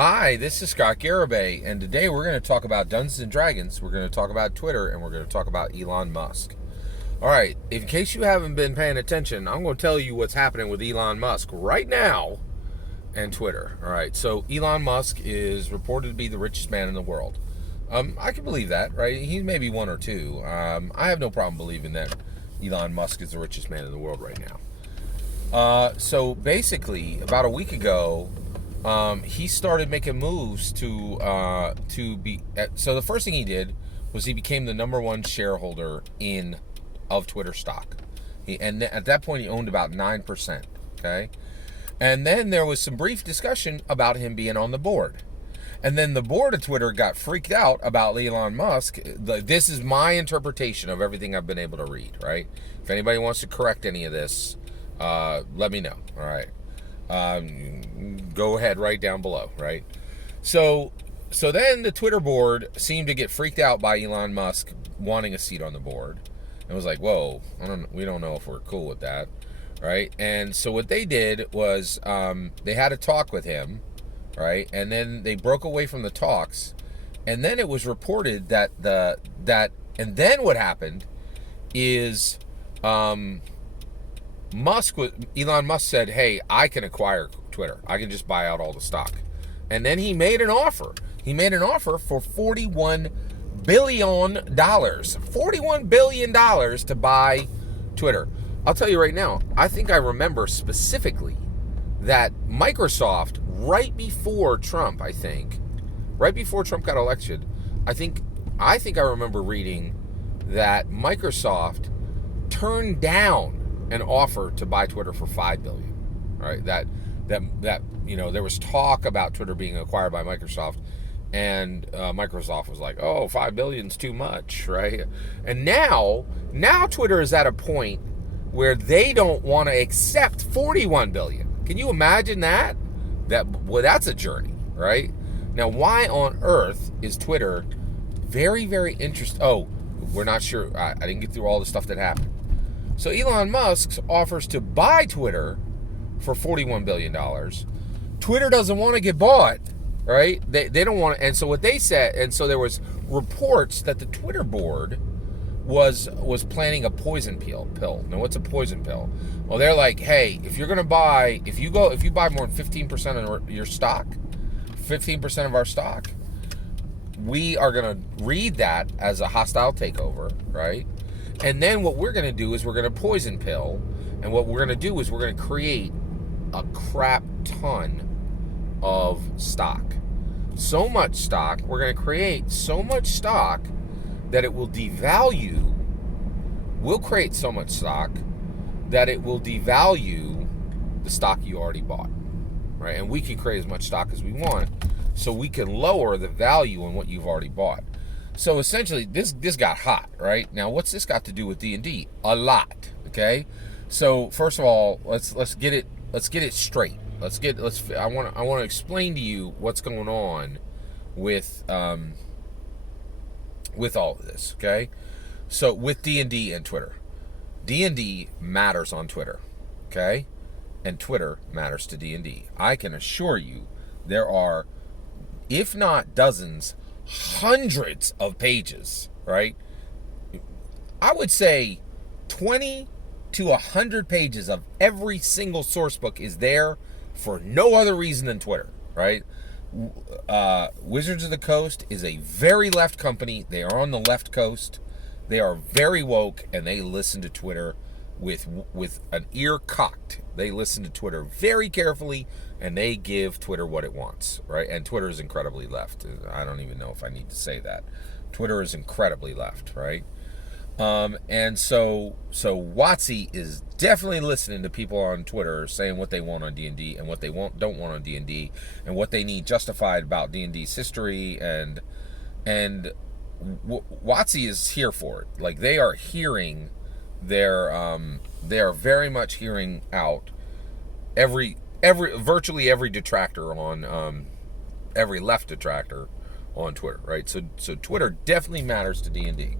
Hi, this is Scott Garibay, and today we're going to talk about Dungeons and Dragons, we're going to talk about Twitter, and we're going to talk about Elon Musk. Alright, in case you haven't been paying attention, I'm going to tell you what's happening with Elon Musk right now and Twitter. Alright, so Elon Musk is reported to be the richest man in the world. I can believe that, right? He's maybe one or two. I have no problem believing that Elon Musk is the richest man in the world right now. So basically, about a week ago, he started making moves to be. So the first thing he did was he became the number one shareholder of Twitter stock. And at that point he owned about 9%. Okay, and then there was some brief discussion about him being on the board. And then the board of Twitter got freaked out about Elon Musk. This is my interpretation of everything I've been able to read. Right? If anybody wants to correct any of this, let me know. All right. Go ahead right down below, right? So then the Twitter board seemed to get freaked out by Elon Musk wanting a seat on the board. It was like, whoa, we don't know if we're cool with that, right? And so what they did was they had a talk with him, right? And then they broke away from the talks, and then it was reported that and then what happened is Elon Musk said, hey, I can acquire Twitter. I can just buy out all the stock. And then he made an offer. He made an offer for $41 billion. $41 billion to buy Twitter. I'll tell you right now, I think I remember specifically that Microsoft, right before Trump got elected, I think I remember reading that Microsoft turned down an offer to buy Twitter for $5 billion, right? That there was talk about Twitter being acquired by Microsoft, and Microsoft was like, "Oh, $5 billion's too much," right? And now Twitter is at a point where they don't want to accept $41 billion. Can you imagine that? That's a journey, right? Now, why on earth is Twitter very, very interested? Oh, we're not sure. I didn't get through all the stuff that happened. So Elon Musk offers to buy Twitter for $41 billion. Twitter doesn't want to get bought, right? They don't want to. And so what they said, and so there was reports that the Twitter board was planning a poison pill. Now, what's a poison pill? Well, they're like, hey, if you buy more than 15% of your stock, 15% of our stock, we are going to read that as a hostile takeover, right? And then what we're going to do is we're going to poison pill. And what we're going to do is we're going to create a crap ton of stock. So much stock. We're going to create so much stock that it will devalue. We'll create so much stock that it will devalue the stock you already bought. Right? And we can create as much stock as we want so we can lower the value on what you've already bought. So essentially, this got hot, right? Now, what's this got to do with D&D? A lot, okay? So first of all, let's get it straight. I want to explain to you what's going on with all of this, okay? So with D&D and Twitter, D&D matters on Twitter, okay? And Twitter matters to D&D. I can assure you, there are, if not dozens, hundreds of pages, right? I would say 20 to 100 pages of every single source book is there for no other reason than Twitter, right? Wizards of the Coast is a very left company. They are on the left coast. They are very woke, and they listen to Twitter with an ear cocked. They listen to Twitter very carefully, and they give Twitter what it wants, right? And Twitter is incredibly left. I don't even know if I need to say that. Twitter is incredibly left, right? And so WotC is definitely listening to people on Twitter saying what they want on D&D and what they don't want on D&D and what they need justified about D&D's history, and WotC is here for it. Like, they are hearing they are very much hearing out virtually every detractor on every left detractor on Twitter, right? So Twitter definitely matters to D&D.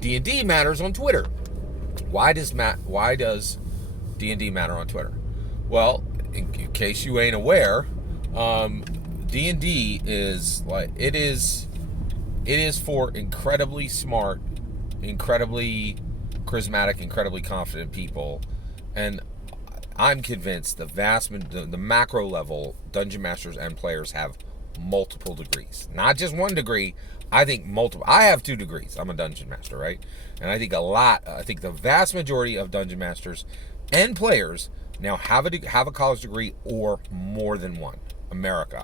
D&D matters on Twitter. Why does D&D matter on Twitter? Well, in case you ain't aware, D&D is like, it is for incredibly smart, incredibly charismatic, incredibly confident people. And I'm convinced the macro level Dungeon Masters and players have multiple degrees. Not just one degree. I think multiple. I have 2 degrees. I'm a Dungeon Master, right? And I think the vast majority of Dungeon Masters and players now have a college degree or more than one. America.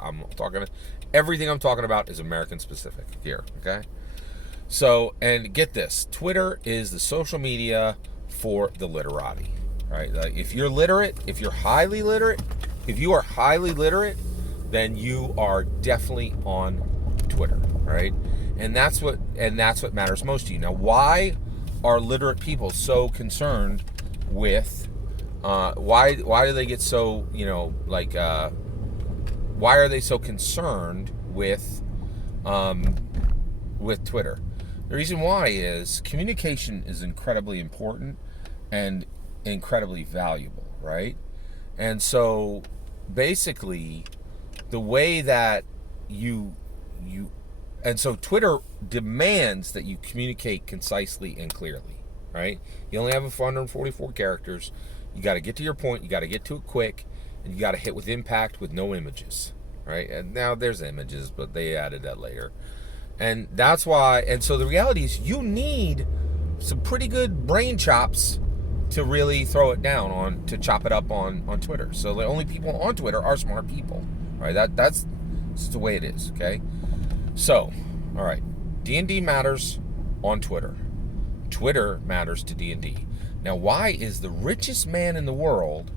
Everything I'm talking about is American specific here, okay? So, and get this, Twitter is the social media for the literati, right? Like, if you're literate, if you are highly literate, then you are definitely on Twitter, right? And that's what matters most to you. Now, why are literate people so concerned with why do they get so, why are they so concerned with Twitter? The reason why is communication is incredibly important and incredibly valuable, right? And so basically the way that so Twitter demands that you communicate concisely and clearly, right? You only have 144 characters. You got to get to your point. You got to get to it quick, and you got to hit with impact with no images, right? And now there's images, but they added that later. And that's why, and so the reality is you need some pretty good brain chops to really throw it down to chop it up on Twitter. So the only people on Twitter are smart people, right? That's the way it is, okay? So, all right, D&D matters on Twitter. Twitter matters to D&D. Now, why is the richest man in the world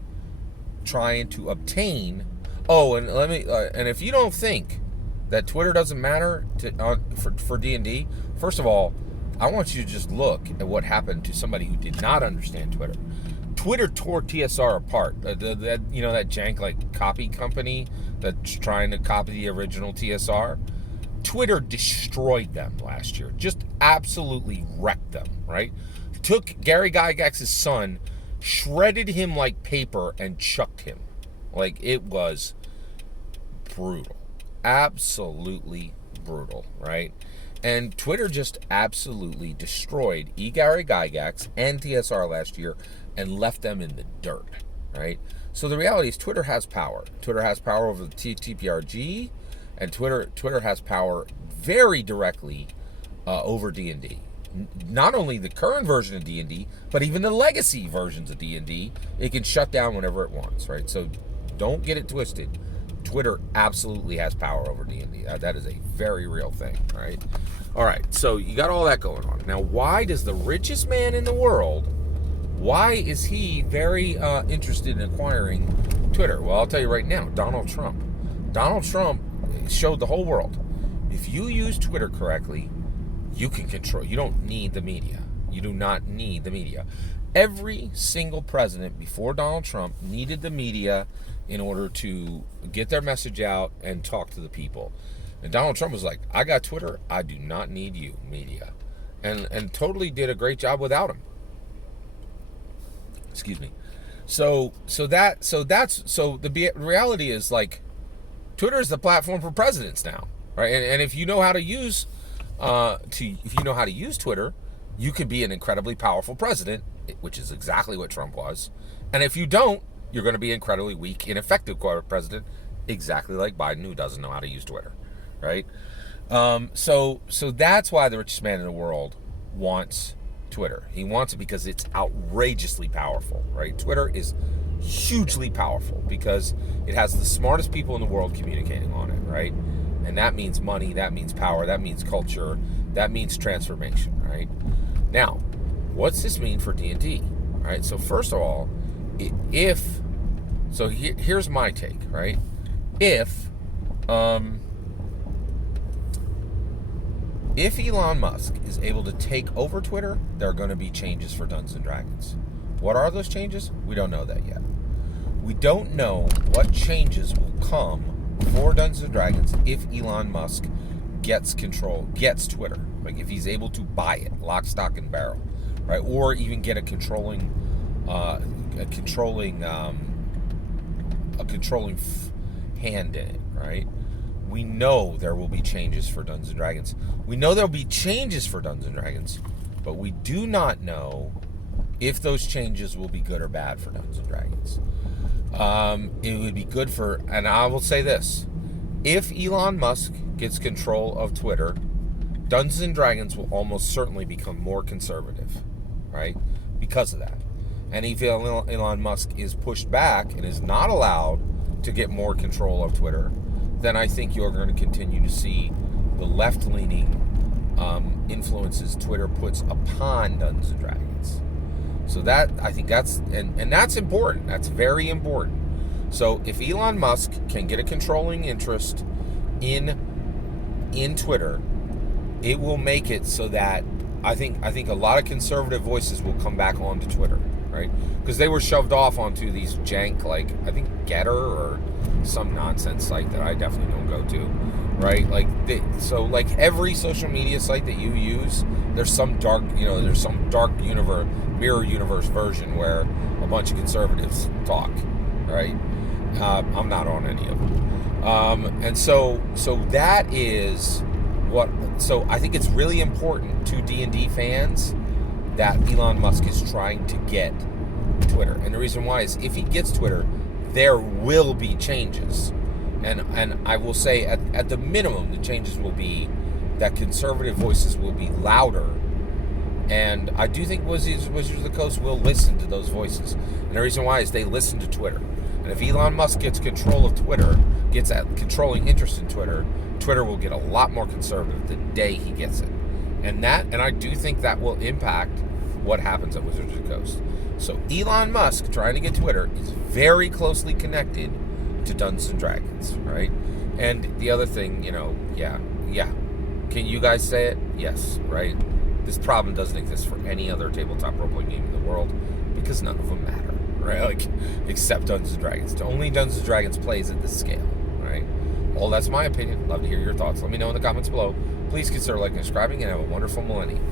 trying to obtain? Oh, and and if you don't think that Twitter doesn't matter for D&D, first of all, I want you to just look at what happened to somebody who did not understand Twitter. Twitter tore TSR apart. That jank like copy company that's trying to copy the original TSR. Twitter destroyed them last year. Just absolutely wrecked them, right? Took Gary Gygax's son, shredded him like paper, and chucked him. Like, it was brutal. Absolutely brutal, right? And Twitter just absolutely destroyed Gary Gygax and TSR last year and left them in the dirt, right? So the reality is Twitter has power. Twitter has power over the TPRG, and Twitter has power very directly over D&D. Not only the current version of D&D, but even the legacy versions of D&D, it can shut down whenever it wants, right? So don't get it twisted. Twitter absolutely has power over D&D. That is a very real thing, right? All right, so you got all that going on. Now, why does the richest man in the world, why is he very interested in acquiring Twitter? Well, I'll tell you right now, Donald Trump. Donald Trump showed the whole world, if you use Twitter correctly, you can control. You don't need the media. You do not need the media. Every single president before Donald Trump needed the media in order to get their message out and talk to the people. And Donald Trump was like, I got Twitter. I do not need you, media. And totally did a great job without him. Excuse me. So the reality is, like, Twitter is the platform for presidents now, right? And if you know how to use Twitter, you can be an incredibly powerful president, which is exactly what Trump was. And if you don't, you're going to be incredibly weak, ineffective president, exactly like Biden, who doesn't know how to use Twitter, right? So that's why the richest man in the world wants Twitter. He wants it because it's outrageously powerful, right? Twitter is hugely powerful because it has the smartest people in the world communicating on it, right? And that means money, that means power, that means culture, that means transformation, right? Now, what's this mean for D&D? Right? So first of all, here's my take, right? If Elon Musk is able to take over Twitter, there are going to be changes for Dungeons & Dragons. What are those changes? We don't know that yet. We don't know what changes will come for Dungeons & Dragons if Elon Musk gets Twitter. Like, if he's able to buy it, lock, stock, and barrel, right? Or even get a controlling hand in it, right? we know there will be changes for Dungeons and Dragons. We know there will be changes for Dungeons and Dragons, but we do not know if those changes will be good or bad for Dungeons and Dragons. It would be good for, and I will say this, if Elon Musk gets control of Twitter, Dungeons and Dragons will almost certainly become more conservative, right? Because of that. And if Elon Musk is pushed back and is not allowed to get more control of Twitter, then I think you're going to continue to see the left-leaning influences Twitter puts upon Dungeons and Dragons. So that, I think that's, and that's important. That's very important. So if Elon Musk can get a controlling interest in Twitter, it will make it so that I think a lot of conservative voices will come back onto Twitter, right? Because they were shoved off onto these jank, like, I think Getter or some nonsense site that I definitely don't go to, right? Like, so like every social media site that you use, there's some dark universe, mirror universe version where a bunch of conservatives talk, right? I'm not on any of them. And so that is what, so I think it's really important to D&D fans that Elon Musk is trying to get Twitter. And the reason why is if he gets Twitter, there will be changes. And I will say at the minimum, the changes will be that conservative voices will be louder. And I do think Wizards of the Coast will listen to those voices. And the reason why is they listen to Twitter. And if Elon Musk gets control of Twitter, gets that controlling interest in Twitter, Twitter will get a lot more conservative the day he gets it. And I do think that will impact what happens at Wizards of the Coast. So Elon Musk trying to get Twitter is very closely connected to Dungeons and Dragons, right? And the other thing, yeah. Can you guys say it? Yes, right? This problem doesn't exist for any other tabletop role-playing game in the world because none of them matter, right? Like, except Dungeons and Dragons. Only Dungeons and Dragons plays at this scale, right? Well, that's my opinion. Love to hear your thoughts. Let me know in the comments below. Please consider liking and subscribing, and have a wonderful millennium.